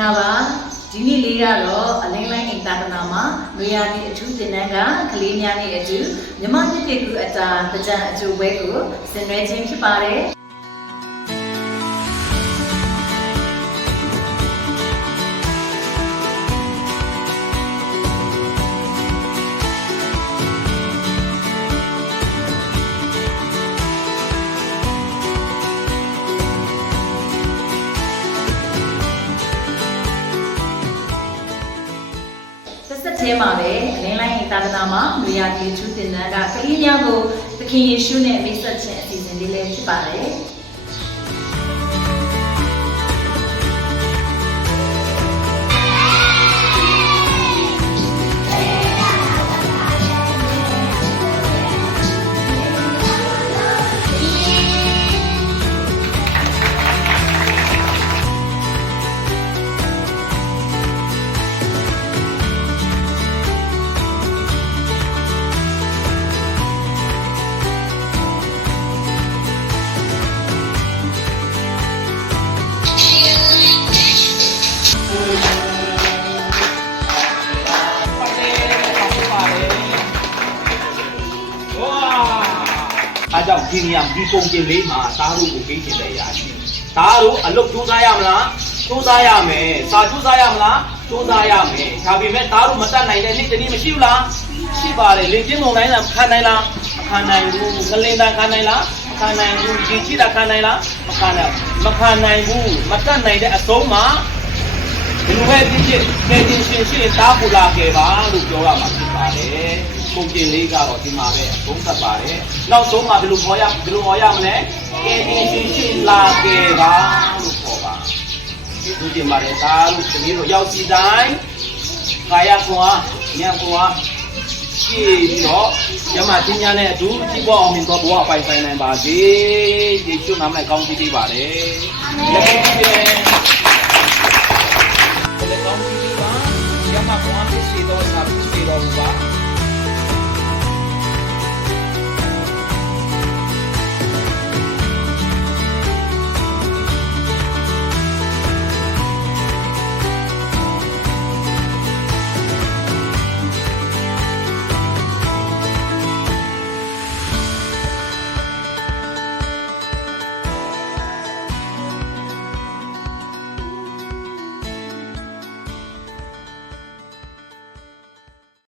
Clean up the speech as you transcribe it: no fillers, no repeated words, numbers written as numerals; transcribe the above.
လာပါဒီနေ့လေးကတော့အလင်းလိုင်းအင်တာတနာမှာနွေရာသီအထူးသင်တန်းကကလေးများနဲ့အတူမြမနှစ်ပြည့်ကူအတာတကြံအကျိုးပွဲကိုဆင်နွှဲခြင်းဖြစ်ပါတယ်ထဲမှာပဲအလင်းလိုင်းတာကနာမှာလူရည်ထူးတင်တန်းကကလေးများကိုသခင်ယေရှုနဲ့မိတ်ဆက်ခြင်းအစီအစဉ်လေးလည်းဖြစ်ပါတယ်အားကြောင့်ဒီနေရာဒီပုံပြင်လေးမှာသားတို့ကိုပေးချင်တဲ့အရာရှိသားတို့အလုပ်ကြိုးစားရမလားကြိုးစားရမယ်စာကြိုးစားရမလားကြိုးစားရမယ်ဒါပေမဲ့သားတို့မတတ်နိုင်တဲ့နေ့တနေ့မရှိဘူးလားရှိပါတယ်လေ့ကျင့်ပုံတိုင်းလားခံနိုင်လားမခံနိုင်ဘူးငလင်တာခံနိုင်လားမခံနိုင်ဘူးဒီချိတာခံနိုင်လားမခံနိုင်ဘူးမတတ်နိုင်တဲ့အဆုံးမှာဒီလိုပဲဖြစ်ဖြစ်နေချင်းရှင်ရှင်သားပူလာခဲ့ပါလို့ပြောရမှာဖြစ်ပါတယ်ပုံပြင်လေးကတော့ဒီမှာပဲအဆုံးသတ်ပါတယ်နောက်ဆုံးမှာဘယ်လိုခေါ်ရမလဲကဲတင်ရှင်ရှင်လာခဲ့ပါလို့ခေါ်ပါဒီပြင်ပါတယ်သားလို့ဒီလိုရောက်စီတိုင်းကာယကွာဉာဏ်ကွာရှိပြီးတော့ကျမချင်းများနဲ့အတူကြည့်ပေါ်အောင်မြင်တော့ဘဝပိုင်ဆိုင်နိုင်ပါစေယေရှုနာမနဲ့ကောင်းချီးပေးပါတယ်လက်ကိုကြည့်တယ်လက်ကောင်းကြည့်ပါကျမကွာဖြစ်စေတော့စာဖြစ်စေတော့ပါ